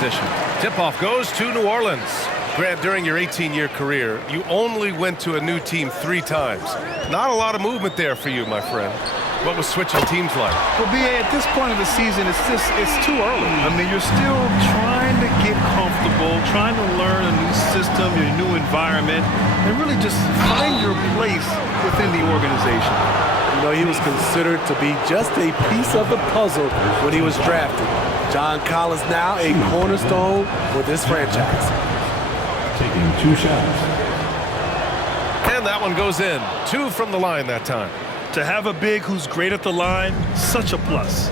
position. Tip-off goes to New Orleans. Grant, during your 18-year career, you only went to a new team 3 times. Not a lot of movement there for you, my friend. What was switching teams like? Well, B.A., at this point of the season, it's too early. I mean, you're still trying to get comfortable, trying to learn a new system, a new environment, and really just find your place within the organization. You know, he was considered to be just a piece of the puzzle when he was drafted. John Collins now a cornerstone with this franchise. Taking 2 shots. And that one goes in. 2 from the line that time. To have a big who's great at the line, such a plus.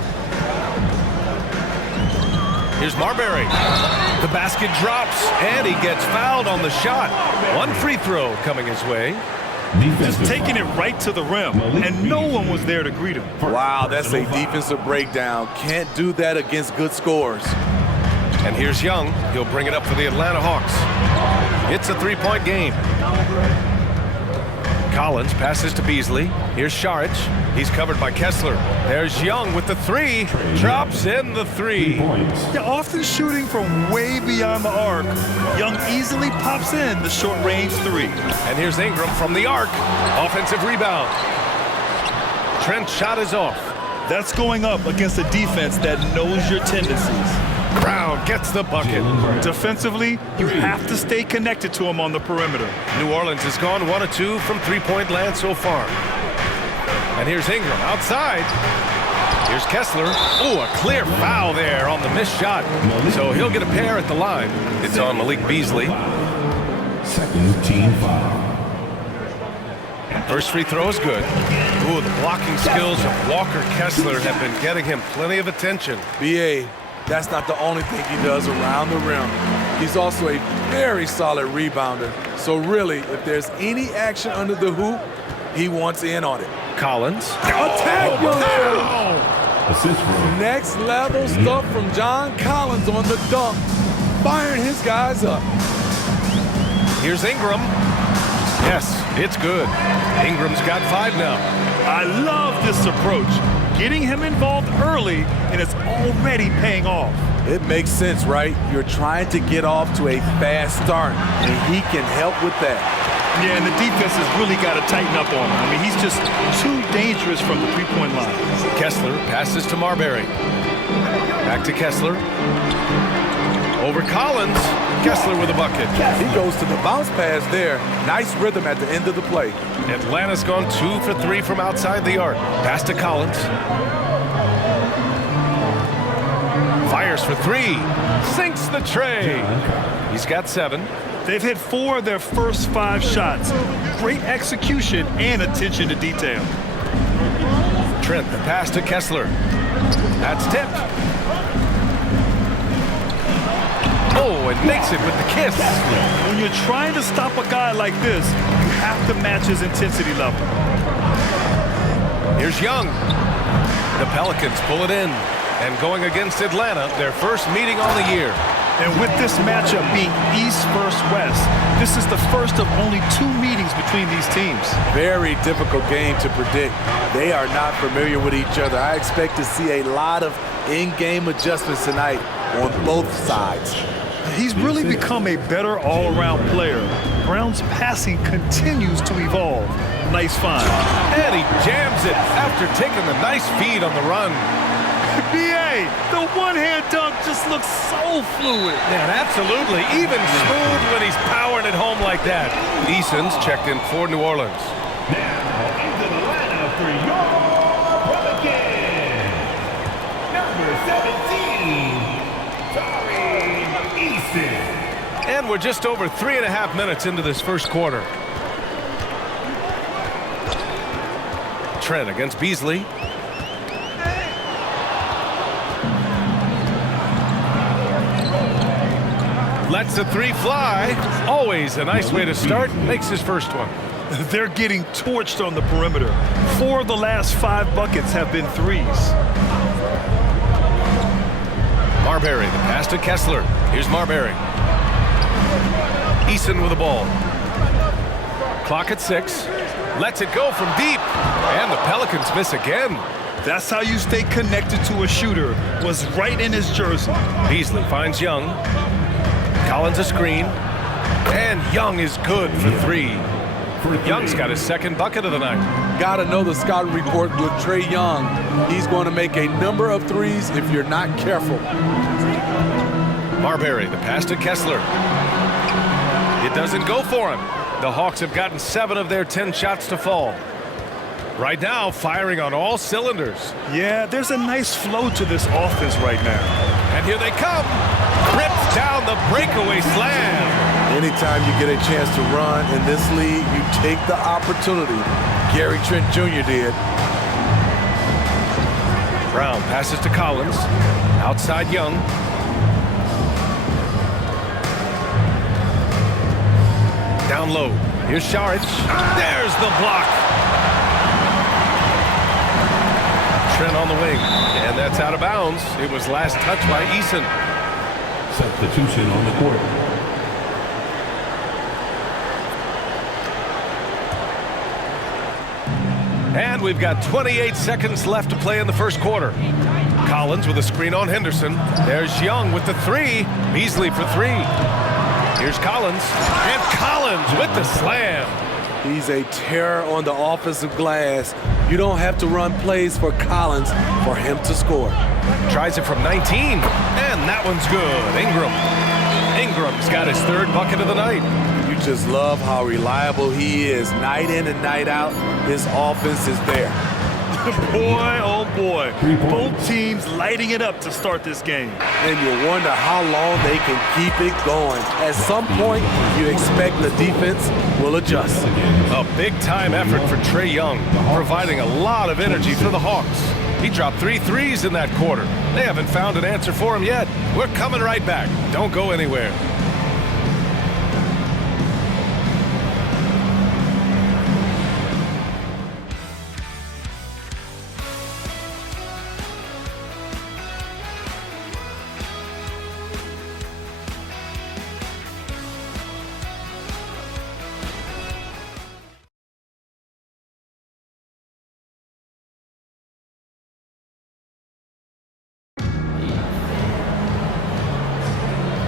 Here's Marbury. The basket drops, and he gets fouled on the shot. 1 free throw coming his way. Just taking it right to the rim, and no one was there to greet him. Wow, that's a defensive breakdown. Can't do that against good scorers. And here's Young. He'll bring it up for the Atlanta Hawks. It's a 3-point game. Collins passes to Beasley. Here's Saric. He's covered by Kessler. There's Young with the 3. Drops in the 3. Yeah, often shooting from way beyond the arc. Young easily pops in the short-range 3. And here's Ingram from the arc. Offensive rebound. Trent's shot is off. That's going up against a defense that knows your tendencies. Brown gets the bucket. Defensively, you have to stay connected to him on the perimeter. New Orleans has gone 1 of 2 from 3-point land so far. And here's Ingram outside. Here's Kessler. Oh, a clear foul there on the missed shot. So he'll get a pair at the line. It's on Malik Beasley. Second team foul. First free throw is good. Ooh, the blocking skills of Walker Kessler have been getting him plenty of attention. B.A., that's not the only thing he does around the rim. He's also a very solid rebounder. So really, if there's any action under the hoop, he wants in on it. Collins. Attack, Assist from Next level stuff from John Collins on the dunk. Firing his guys up. Here's Ingram. Yes, it's good. Ingram's got 5 now. I love this approach. Getting him involved early, and it's already paying off. It makes sense, right? You're trying to get off to a fast start, and he can help with that. Yeah, and the defense has really got to tighten up on him. I mean, he's just too dangerous from the 3-point line. Kessler passes to Marbury. Back to Kessler. Over Collins. Kessler with a bucket. He goes to the bounce pass there. Nice rhythm at the end of the play. Atlanta's gone 2 for 3 from outside the arc. Pass to Collins. Fires for 3. Sinks the tray. He's got 7. They've hit 4 of their first 5 shots. Great execution and attention to detail. Trent, the pass to Kessler. That's tipped. Oh, and makes it with the kiss. When you're trying to stop a guy like this, you have to match his intensity level. Here's Young. The Pelicans pull it in. And going against Atlanta, their first meeting on the year. And with this matchup being East versus West, this is the first of only 2 meetings between these teams. Very difficult game to predict. They are not familiar with each other. I expect to see a lot of in-game adjustments tonight on both sides. He's really become a better all-around player. Brown's passing continues to evolve. Nice find. And he jams it after taking the nice feed on the run. B.A., the one-hand dunk just looks so fluid. Yeah, absolutely. Even smooth when he's powering it home like that. Eason's checked in for New Orleans. now into the lineup for your Pelicans. Number 17, Tari Eason. And we're just over 3.5 minutes into this first quarter. Trent against Beasley. Lets the 3 fly. Always a nice way to start. Makes his first one. They're getting torched on the perimeter. 4 of the last 5 buckets have been 3s. Marbury, the pass to Kessler. Here's Marbury. Eason with the ball. Clock at 6. Lets it go from deep. And the Pelicans miss again. That's how you stay connected to a shooter. Was right in his jersey. Beasley finds Young. Collins a screen. And Young is good for three. Young's got his second bucket of the night. Gotta know the scouting report with Trae Young. He's going to make a number of threes if you're not careful. Marbury, the pass to Kessler. It doesn't go for him. The Hawks have gotten 7 of their 10 shots to fall. Right now, firing on all cylinders. Yeah, there's a nice flow to this offense right now. And here they come. Rips down the breakaway slam. Anytime you get a chance to run in this league, you take the opportunity. Gary Trent Jr. did. Brown passes to Collins. Outside Young. Down low. Here's Saric. There's the block. Trent on the wing. And that's out of bounds. It was last touched by Eason. Substitution on the court. And we've got 28 seconds left to play in the first quarter. Collins with a screen on Henderson. There's Young with the three. Beasley for three. Here's Collins. And Collins with the slam. He's a terror on the offensive glass. You don't have to run plays for Collins for him to score. Tries it from 19. And that one's good. Ingram's got his third bucket of the night. You just love how reliable he is. Night in and night out, his offense is there. Boy, oh boy. Both teams lighting it up to start this game. And you wonder how long they can keep it going. At some point, you expect the defense will adjust. A big-time effort for Trae Young, providing a lot of energy for the Hawks. He dropped 3 threes in that quarter. They haven't found an answer for him yet. We're coming right back. Don't go anywhere.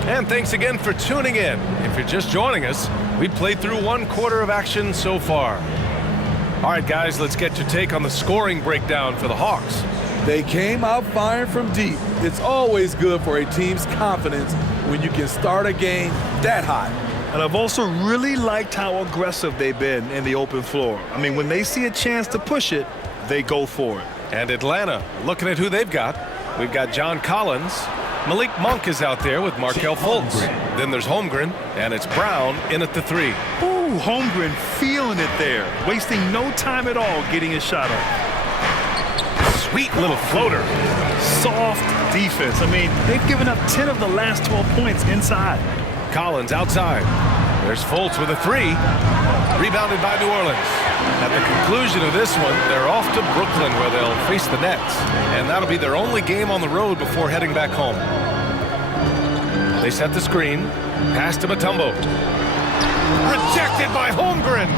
And thanks again for tuning in. If you're just joining us, we played through 1 quarter of action so far. All right, guys, let's get your take on the scoring breakdown for the Hawks. They came out firing from deep. It's always good for a team's confidence when you can start a game that hot. And I've also really liked how aggressive they've been in the open floor. I mean, when they see a chance to push it, they go for it. And Atlanta, looking at who they've got. We've got John Collins. Malik Monk is out there with Markelle Fultz. Then there's Holmgren, and it's Brown in at the 3. Ooh, Holmgren feeling it there. Wasting no time at all getting his shot off. Sweet little floater. Soft defense. I mean, they've given up 10 of the last 12 points inside. Collins outside. There's Fultz with a 3. Rebounded by New Orleans. At the conclusion of this one, they're off to Brooklyn where they'll face the Nets. And that'll be their only game on the road before heading back home. They set the screen. Pass to Mutombo. Rejected by Holmgren.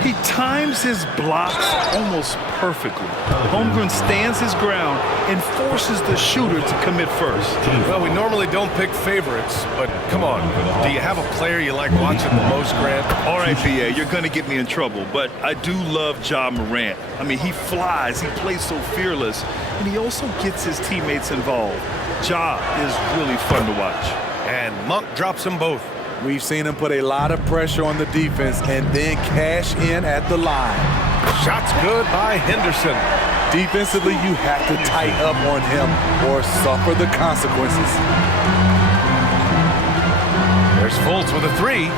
He times his blocks almost perfectly. Holmgren stands his ground and forces the shooter to commit first. Well, we normally don't pick favorites, but come on. Do you have a player you like watching the most, Grant? All right, B.A., you're going to get me in trouble, but I do love Ja Morant. I mean, he flies, he plays so fearless, and he also gets his teammates involved. Ja is really fun to watch. And Monk drops them both. We've seen him put a lot of pressure on the defense and then cash in at the line. Shots good by Henderson. Defensively, you have to tighten up on him or suffer the consequences. There's Fultz with a 3.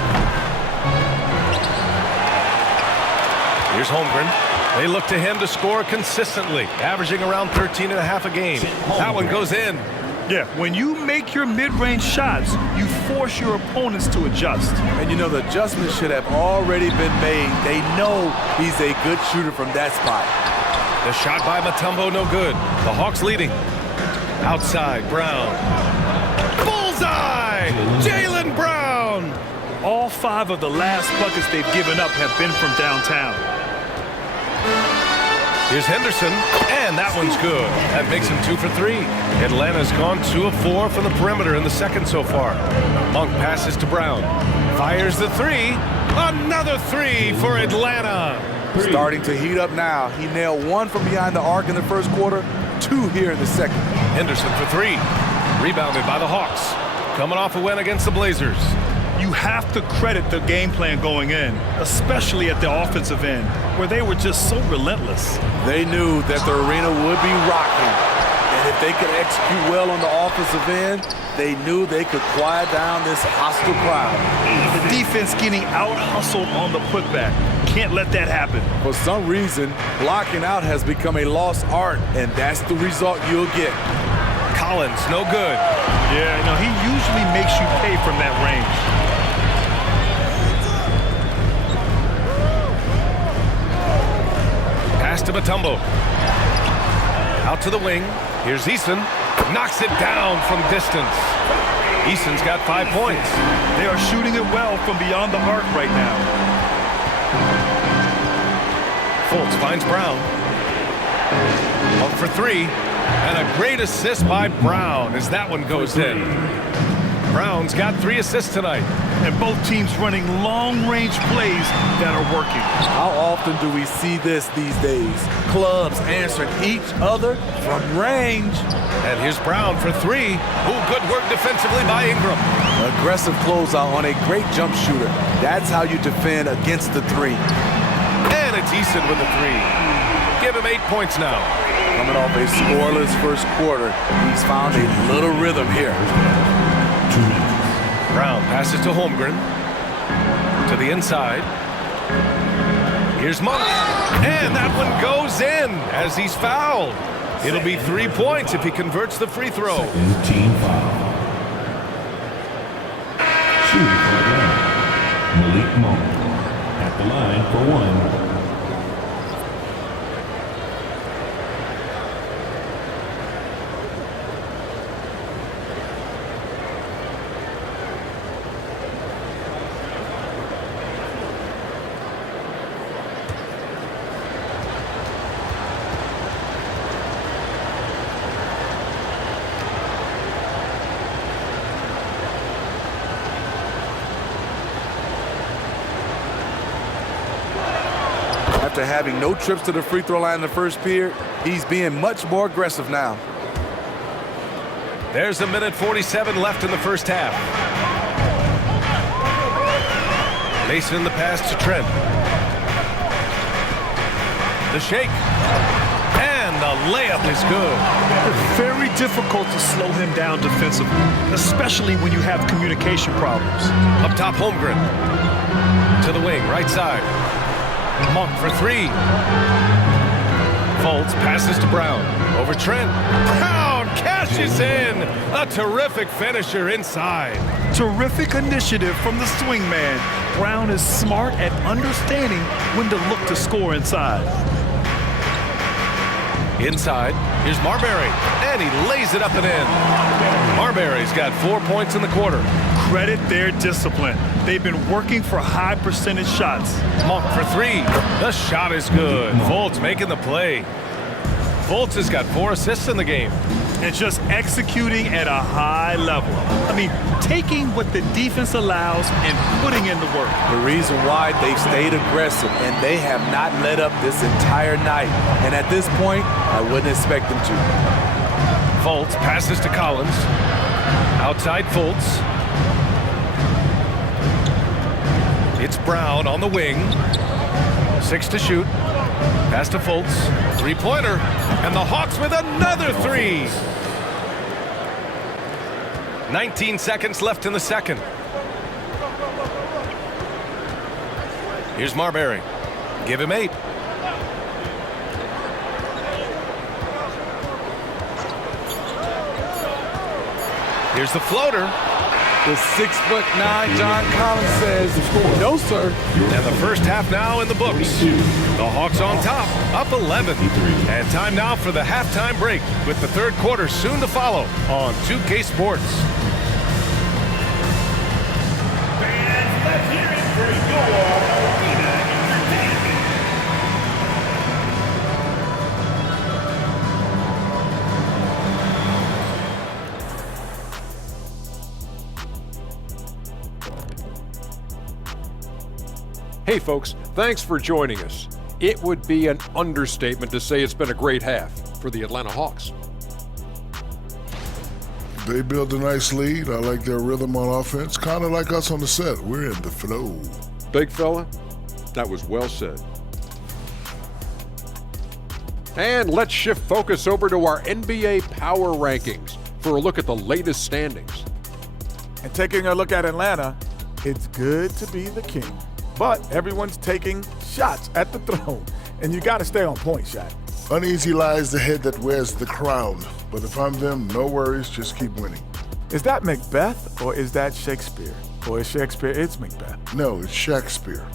Here's Holmgren. They look to him to score consistently, averaging around 13.5 a game. That one goes in. Yeah, when you make your mid-range shots, you force your opponents to adjust. And you know, the adjustments should have already been made. They know he's a good shooter from that spot. The shot by Mutombo, no good. The Hawks leading. Outside, Brown. Bullseye! Jaylen Brown! All 5 of the last buckets they've given up have been from downtown. Here's Henderson, and that one's good. That makes him 2 for 3. Atlanta's gone 2 of 4 from the perimeter in the second so far. Monk passes to Brown. Fires the 3. Another 3 for Atlanta. Starting to heat up now. He nailed 1 from behind the arc in the first quarter, 2 here in the second. Henderson for 3. Rebounded by the Hawks. Coming off a win against the Blazers. You have to credit the game plan going in, especially at the offensive end, where they were just so relentless. They knew that the arena would be rocking, and if they could execute well on the offensive end, they knew they could quiet down this hostile crowd. The defense getting out-hustled on the putback. Can't let that happen. For some reason, blocking out has become a lost art, and that's the result you'll get. Collins, no good. Yeah, he usually makes you pay from that range. Pass to Mutombo. Out to the wing. Here's Eason. Knocks it down from distance. Eason's got 5 points. They are shooting it well from beyond the arc right now. Fultz finds Brown. Up for 3. And a great assist by Brown as that one goes in. Brown's got 3 assists tonight. And both teams running long-range plays that are working. How often do we see this these days? Clubs answering each other from range. And here's Brown for 3. Ooh, good work defensively by Ingram. Aggressive closeout on a great jump shooter. That's how you defend against the 3. And it's Eason with the 3. Give him 8 points now. Coming off a scoreless first quarter, he's found a little rhythm here. 2 minutes. Brown passes to Holmgren. To the inside. Here's Monk. And that one goes in as he's fouled. It'll be 3 points if he converts the free throw. Second team foul. Shooting for Atlanta, Malik Monk at the line for 1. After having no trips to the free throw line in the first period, he's being much more aggressive now. There's 1:47 left in the first half. Mason in the pass to Trent. The shake. And the layup is good. It's very difficult to slow him down defensively, especially when you have communication problems. Up top, Holmgren. To the wing, right side. Monk for 3. Fultz passes to Brown. Over Trent. Brown cashes in. A terrific finisher inside. Terrific initiative from the swing man. Brown is smart at understanding when to look to score inside. Inside, here's Marbury. And he lays it up and in. Marbury's got 4 points in the quarter. Credit their discipline. They've been working for high percentage shots. Monk for 3. The shot is good. Fultz making the play. Fultz has got 4 assists in the game. And just executing at a high level. I mean, taking what the defense allows and putting in the work. The reason why they've stayed aggressive, and they have not let up this entire night. And at this point, I wouldn't expect them to. Fultz passes to Collins. Outside Fultz. It's Brown on the wing. 6 to shoot. Pass to Fultz. 3-pointer. And the Hawks with another 3. 19 seconds left in the second. Here's Marbury. Give him 8. Here's the floater. The 6'9" John Collins says, no, sir. And the first half now in the books. The Hawks on top, up 11. And time now for the halftime break with the third quarter soon to follow on 2K Sports. Fans, let's hear it for your arena entertainment. Hey folks, thanks for joining us. It would be an understatement to say it's been a great half for the Atlanta Hawks. They built a nice lead. I like their rhythm on offense. Kind of like us on the set. We're in the flow. Big fella, that was well said. And let's shift focus over to our NBA Power Rankings for a look at the latest standings. And taking a look at Atlanta, it's good to be the king. But everyone's taking shots at the throne, and you got to stay on point, Shaq. Uneasy lies the head that wears the crown. But if I'm them, no worries, just keep winning. Is that Macbeth, or is that Shakespeare? Or is Shakespeare, it's Macbeth? No, it's Shakespeare.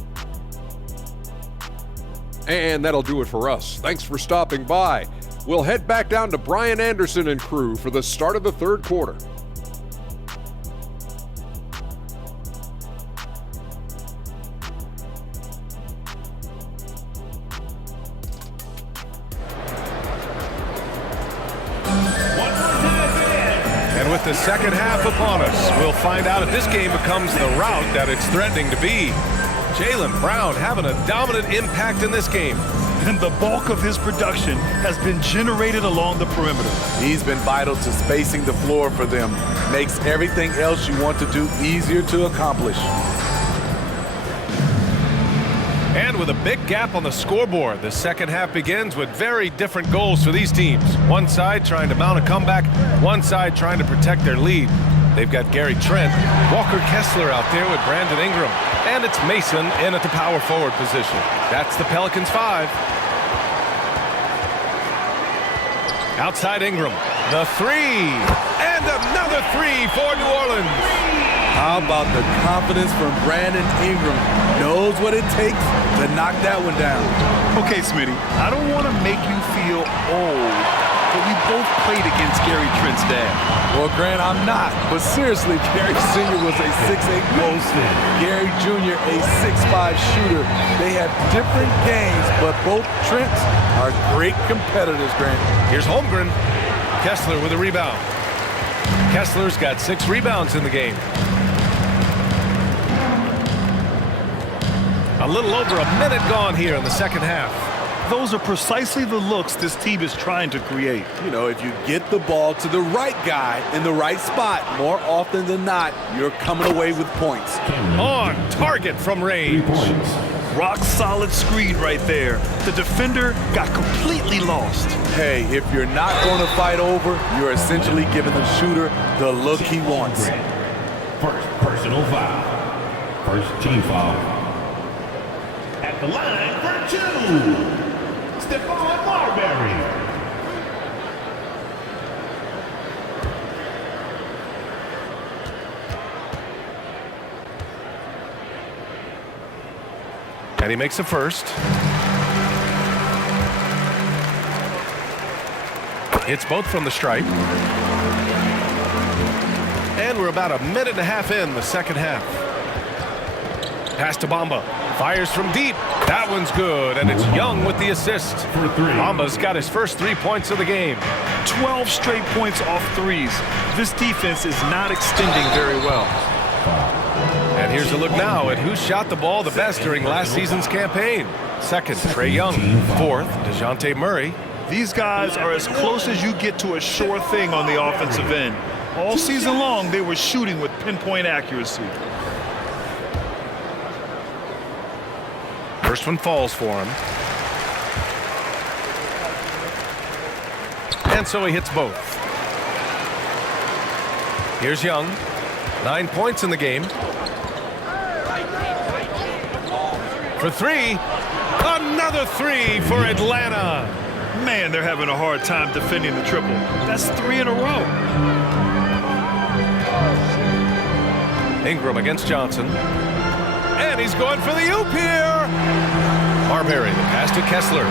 And that'll do it for us. Thanks for stopping by. We'll head back down to Brian Anderson and crew for the start of the third quarter. And with the second half upon us, we'll find out if this game becomes the rout that it's threatening to be. Jaylen Brown having a dominant impact in this game. And the bulk of his production has been generated along the perimeter. He's been vital to spacing the floor for them. Makes everything else you want to do easier to accomplish. And with a big gap on the scoreboard, the second half begins with very different goals for these teams. One side trying to mount a comeback, one side trying to protect their lead. They've got Gary Trent, Walker Kessler out there with Brandon Ingram, and it's Mason in at the power forward position. That's the Pelicans 5. Outside Ingram, the three, and another three for New Orleans. How about the confidence from Brandon Ingram? Knows what it takes to knock that one down. Okay, Smitty, I don't want to make you feel old, but we both played against Gary Trent's dad. Well, Grant, I'm not. But seriously, Gary Sr. was a 6'8 poster. Gary Jr. a 6'5 shooter. They have different games, but both Trents are great competitors, Grant. Here's Holmgren. Kessler with a rebound. Kessler's got 6 rebounds in the game. A little over a minute gone here in the second half. Those are precisely the looks this team is trying to create. You know, if you get the ball to the right guy in the right spot, more often than not, you're coming away with points. On target from 3 range. points. Rock solid screen right there. The defender got completely lost. Hey, if you're not going to fight over, you're essentially giving the shooter the look he wants. First personal foul. First team foul. At the line for 2. Stephon Marbury. And he makes a first. It's both from the stripe. And we're about a minute and a half in the second half. Pass to Bamba. Fires from deep. That one's good, and it's Young with the assist. For 3. Bamba's got his first 3 points of the game. 12 straight points off threes. This defense is not extending very well. And here's a look now at who shot the ball the best during last season's campaign. Second, Trae Young. Fourth, DeJounte Murray. These guys are as close as you get to a sure thing on the offensive end. All season long, they were shooting with pinpoint accuracy. First one falls for him. And so he hits both. Here's Young. 9 points in the game. For 3. Another 3 for Atlanta. Man, they're having a hard time defending the triple. That's 3 in a row. Ingram against Johnson. And he's going for the oop here. Marbury, the pass to Kessler.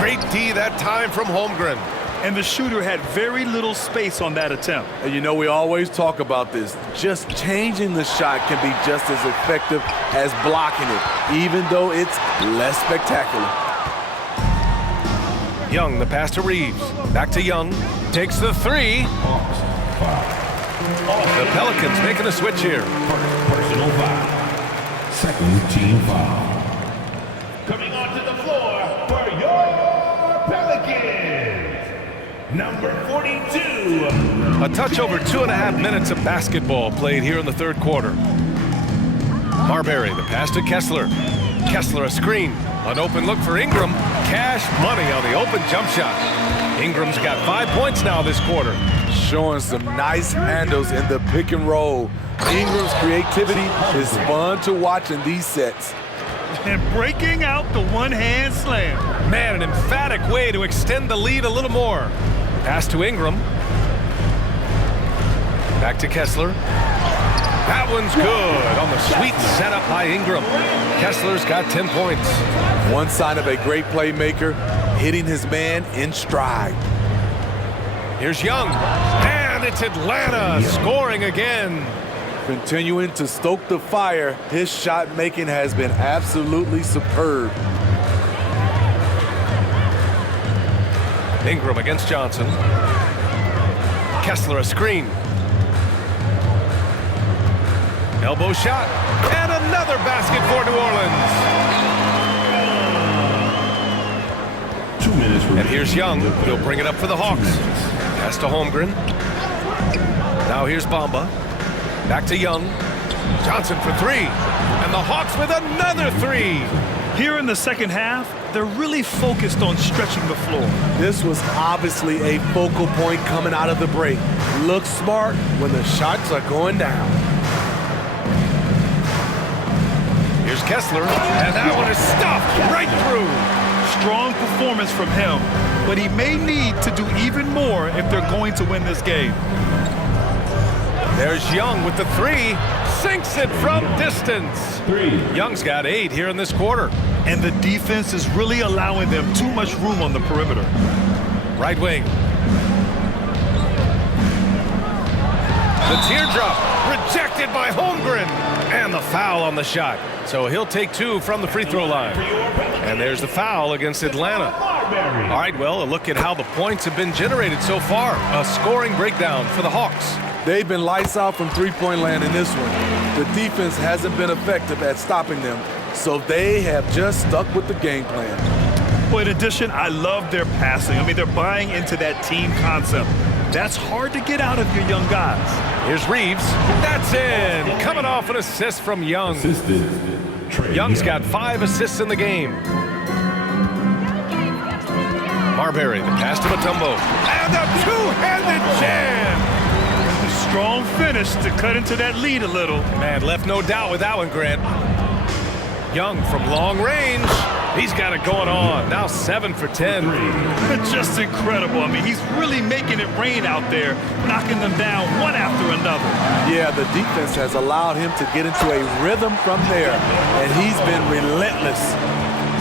Great D that time from Holmgren. And the shooter had very little space on that attempt. And you know, we always talk about this. Just changing the shot can be just as effective as blocking it, even though it's less spectacular. Young, the pass to Reeves. Back to Young. Takes the 3. The Pelicans making a switch here. Personal foul. Second team foul. Coming onto the floor for your Pelicans, number 42. A touch over 2.5 minutes of basketball played here in the third quarter. Marbury, the pass to Kessler. Kessler a screen. An open look for Ingram. Cash money on the open jump shot. Ingram's got 5 points now this quarter. Showing some nice handles in the pick and roll. Ingram's creativity is fun to watch in these sets. And breaking out the one-hand slam. Man, an emphatic way to extend the lead a little more. Pass to Ingram. Back to Kessler. That one's good on the sweet setup by Ingram. Kessler's got 10 points. One sign of a great playmaker, hitting his man in stride. Here's Young. And it's Atlanta scoring again. Continuing to stoke the fire, his shot making has been absolutely superb. Ingram against Johnson. Kessler a screen. Elbow shot. And another basket for New Orleans. 2 minutes remaining. And here's Young. He'll bring it up for the Hawks. Pass to Holmgren. Now here's Bamba. Back to Young. Johnson for three. And the Hawks with another three. Here in the second half, they're really focused on stretching the floor. This was obviously a focal point coming out of the break. Look smart when the shots are going down. Here's Kessler, and that one is stuffed right through. Strong performance from him, but he may need to do even more if they're going to win this game. There's Young with the three, sinks it from distance. Young's got 8 here in this quarter. And the defense is really allowing them too much room on the perimeter. Right wing. The teardrop, rejected by Holmgren. And the foul on the shot. So he'll take 2 from the free throw line. And there's the foul against Atlanta. All right, well, a look at how the points have been generated so far. A scoring breakdown for the Hawks. They've been lights out from three-point land in this one. The defense hasn't been effective at stopping them, so they have just stuck with the game plan. Well, in addition, I love their passing. I mean, they're buying into that team concept. That's hard to get out of your young guys. Here's Reeves. That's in. Coming off an assist from Young. Young's got 5 assists in the game. Marbury, the pass to Mutombo. And a two-handed jam. Strong finish to cut into that lead a little. Man, left no doubt with that one, Grant. Young from long range. He's got it going on. Now 7 for 10. Just incredible. I mean, he's really making it rain out there, knocking them down one after another. Yeah, the defense has allowed him to get into a rhythm from there, and he's been relentless.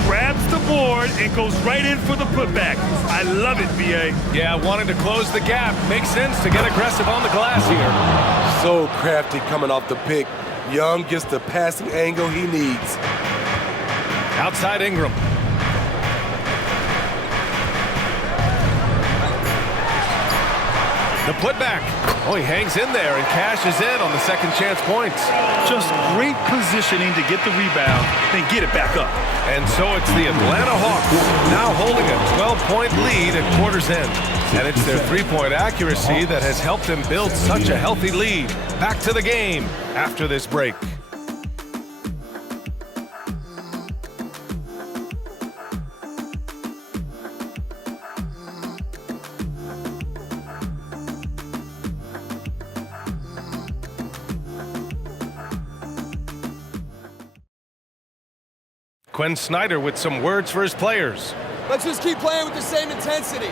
Grabs the board and goes right in for the putback. I love it, B.A. Yeah, wanting to close the gap. Makes sense to get aggressive on the glass here. So crafty coming off the pick. Young gets the passing angle he needs. Outside Ingram. The putback. Oh, he hangs in there and cashes in on the second chance points. Just great positioning to get the rebound, then get it back up. And so it's the Atlanta Hawks now holding a 12-point lead at quarter's end. And it's their three-point accuracy that has helped them build such a healthy lead. Back to the game after this break. Quinn Snyder with some words for his players. Let's just keep playing with the same intensity,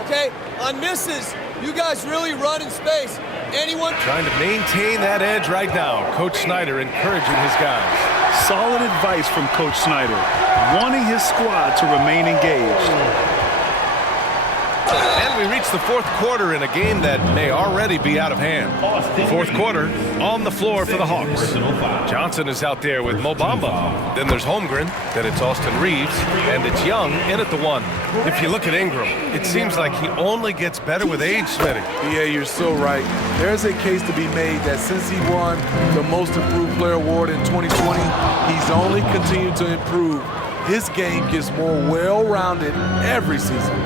okay? On misses, you guys really run in space. Anyone trying to maintain that edge right now. Coach Snyder encouraging his guys. Solid advice from Coach Snyder, wanting his squad to remain engaged. And And we reach the fourth quarter in a game that may already be out of hand. Fourth quarter on the floor for the Hawks. Johnson is out there with Mo Bamba. Then there's Holmgren. Then it's Austin Reeves. And it's Young in at the 1. If you look at Ingram, it seems like he only gets better with age, Smitty. Yeah, you're so right. There's a case to be made that since he won the Most Improved Player Award in 2020, he's only continued to improve. His game gets more well-rounded every season.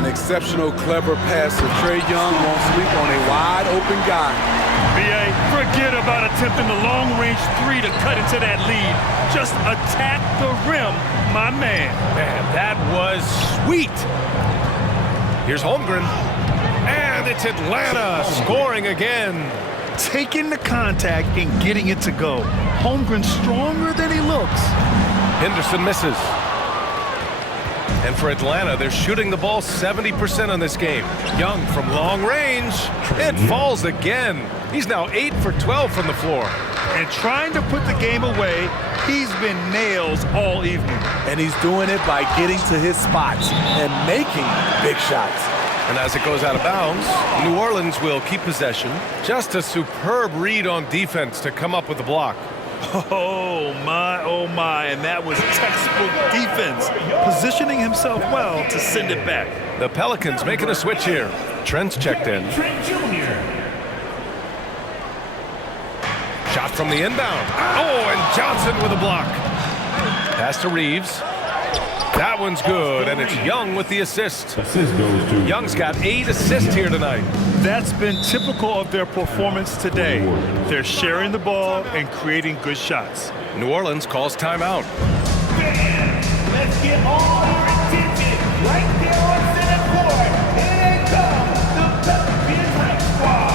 An exceptional, clever passer. Trae Young won't sleep on a wide-open guy. B.A., forget about attempting the long-range 3 to cut into that lead. Just attack the rim, my man. Man, that was sweet. Here's Holmgren. And it's Atlanta scoring again. Taking the contact and getting it to go. Holmgren stronger than he looks. Henderson misses. And for Atlanta, they're shooting the ball 70% on this game. Young from long range. It falls again. He's now 8 for 12 from the floor. And trying to put the game away, he's been nails all evening. And he's doing it by getting to his spots and making big shots. And as it goes out of bounds, New Orleans will keep possession. Just a superb read on defense to come up with the block. Oh my, and that was textbook defense, positioning himself well to send it back. The Pelicans making a switch here. Trent's checked in. Trent Jr. Shot from the inbound. Oh, and Johnson with a block. Pass to Reeves. That one's good, and it's Young with the assist. Assist goes to Young's got 8 assists here tonight. That's been typical of their performance today. They're sharing the ball and creating good shots. New Orleans calls timeout. Fans, let's get all your attention right there on center court. Here comes the Pelicans Hype Squad.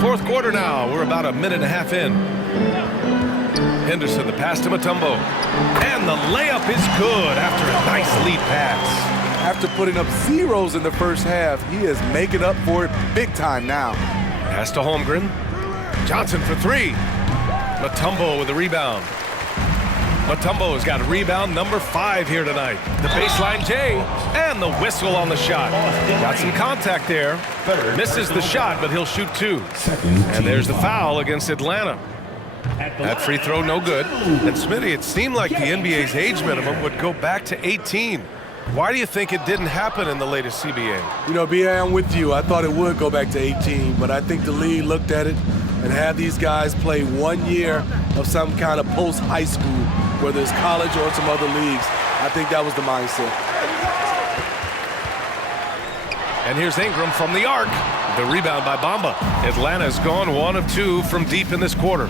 Fourth quarter now. We're about a minute and a half in. Henderson, the pass to Mutombo. And the layup is good after a nice lead pass. After putting up zeros in the first half, he is making up for it big time now. Pass to Holmgren. Johnson for 3. Mutombo with the rebound. Mutombo's got rebound number 5 here tonight. The baseline J and the whistle on the shot. Got some contact there. Misses the shot, but he'll shoot 2. And there's the foul against Atlanta. That free throw no good. And Smitty, it seemed like the NBA's age minimum would go back to 18. Why do you think it didn't happen in the latest CBA? You know, B.A., I'm with you. I thought it would go back to 18, but I think the league looked at it and had these guys play 1 year of some kind of post-high school, whether it's college or some other leagues. I think that was the mindset. And here's Ingram from the arc. The rebound by Bamba. Atlanta's gone 1 of 2 from deep in this quarter.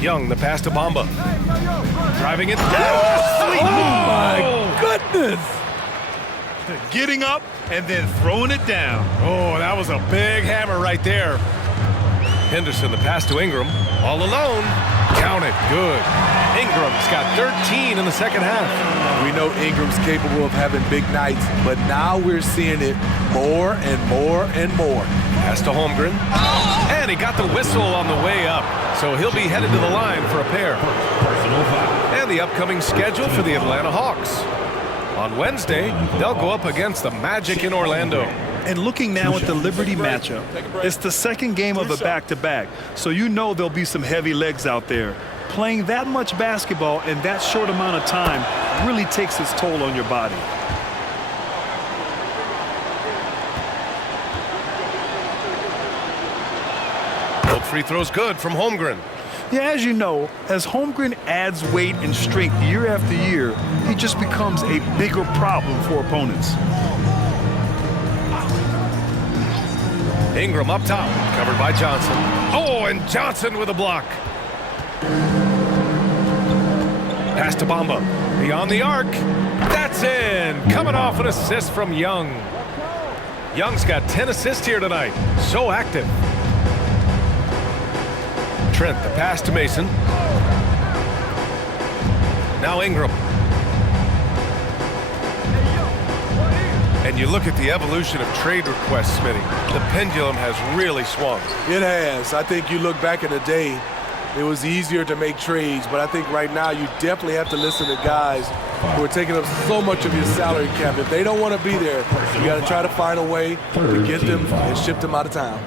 Young, the pass to Bamba. Driving it. Oh, My goodness! Getting up and then throwing it down. Oh, that was a big hammer right there. Henderson, the pass to Ingram. All alone. Count it. Good. Ingram's got 13 in the second half. We know Ingram's capable of having big nights, but now we're seeing it more and more and more. Pass to Holmgren. And he got the whistle on the way up. So he'll be headed to the line for a pair. And the upcoming schedule for the Atlanta Hawks. On Wednesday, they'll go up against the Magic in Orlando. And looking now at the Liberty matchup, it's the second game of the back-to-back, so you know there'll be some heavy legs out there. Playing that much basketball in that short amount of time really takes its toll on your body. Both free throws good from Holmgren. Yeah, as you know, as Holmgren adds weight and strength year after year, he just becomes a bigger problem for opponents. Ingram up top, covered by Johnson. Oh, and Johnson with a block. Pass to Bamba. Beyond the arc. That's in. Coming off an assist from Young. Young's got 10 assists here tonight. So active. Trent, the pass to Mason. Now Ingram. And you look at the evolution of trade requests, Smitty. The pendulum has really swung. It has. I think you look back in the day, it was easier to make trades, but I think right now you definitely have to listen to guys who are taking up so much of your salary cap. If they don't want to be there, you got to try to find a way to get them and ship them out of town.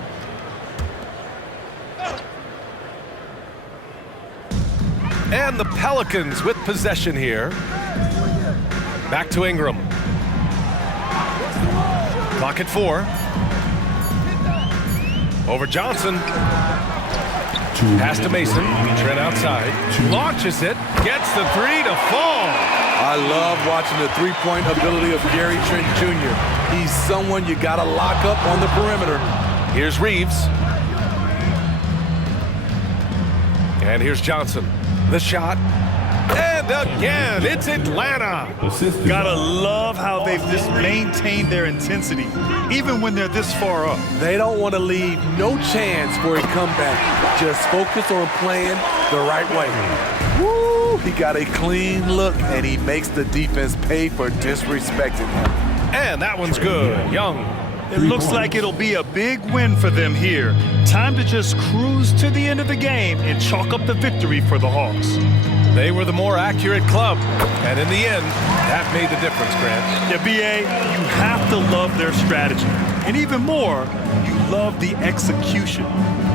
And the Pelicans with possession here. Back to Ingram. Clock at 4. Over Johnson. Pass to Mason. Trent outside. Launches it. Gets the 3 to fall. I love watching the three-point ability of Gary Trent Jr. He's someone you got to lock up on the perimeter. Here's Reeves. And here's Johnson. The shot. And again, it's Atlanta. Gotta love how they've just maintained their intensity, even when they're this far up. They don't want to leave no chance for a comeback. Just focus on playing the right way. Woo! He got a clean look, and he makes the defense pay for disrespecting him. And that one's good. Young. It looks like it'll be a big win for them here. Time to just cruise to the end of the game and chalk up the victory for the Hawks. They were the more accurate club. And in the end, that made the difference, Grant. Yeah, B.A., you have to love their strategy. And even more, you love the execution.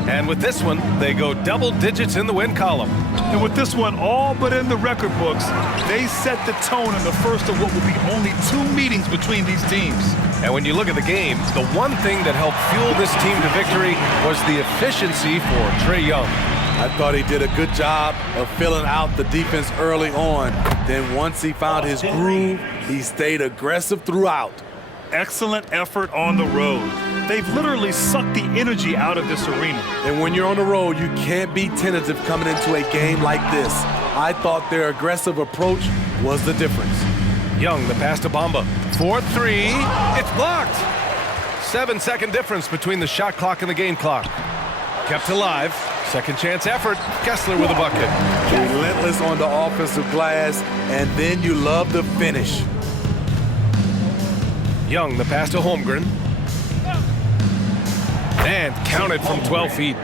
And with this one, they go double digits in the win column. And with this one all but in the record books, they set the tone in the first of what will be only 2 meetings between these teams. And when you look at the game, the one thing that helped fuel this team to victory was the efficiency for Trae Young. I thought he did a good job of filling out the defense early on. Then once he found his groove, he stayed aggressive throughout. Excellent effort on the road. They've literally sucked the energy out of this arena. And when you're on the road, you can't be tentative coming into a game like this. I thought their aggressive approach was the difference. Young, the pass to Bamba. 4-3. It's blocked. 7-second difference between the shot clock and the game clock. Kept alive. Second chance effort. Kessler with a bucket. Relentless on the offensive glass, and then you love the finish. Young, the pass to Holmgren. And counted from 12 feet.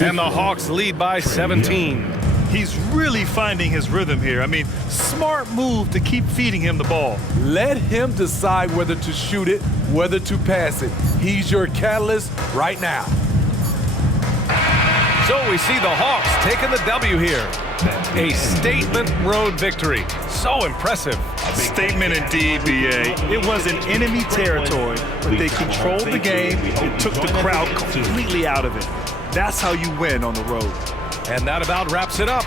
And the Hawks lead by 17. He's really finding his rhythm here. I mean, smart move to keep feeding him the ball. Let him decide whether to shoot it, whether to pass it. He's your catalyst right now. So we see the Hawks taking the W here. A statement road victory. So impressive. Statement indeed, B.A. It was in enemy territory, but they controlled the game and took the crowd completely out of it. That's how you win on the road. And that about wraps it up.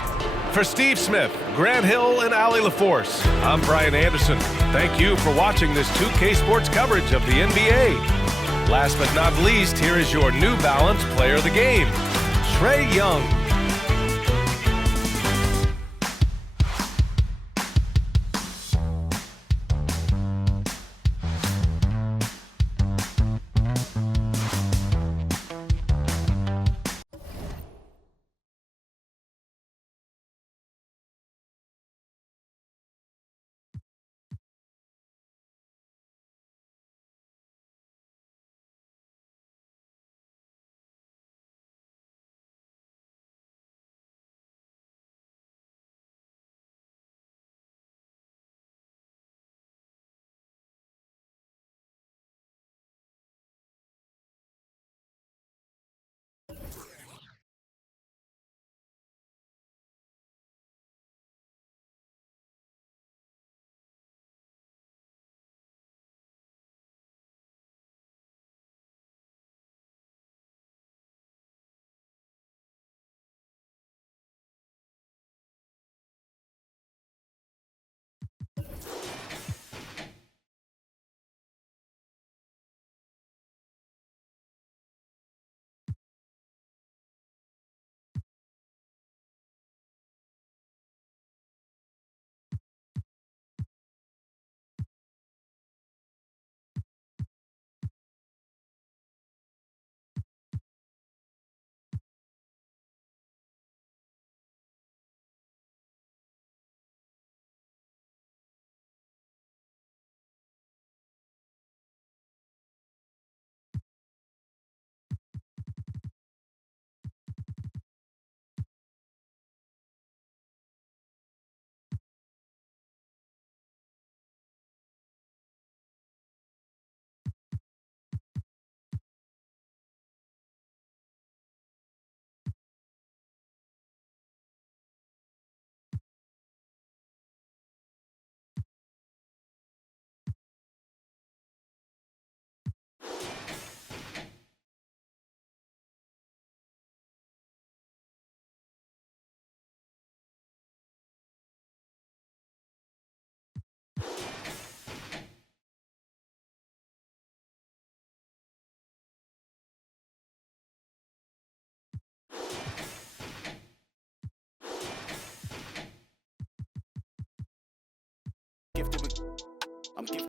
For Steve Smith, Grant Hill, and Allie LaForce, I'm Brian Anderson. Thank you for watching this 2K Sports coverage of the NBA. Last but not least, here is your New Balance player of the game, Trae Young. I'm gifted.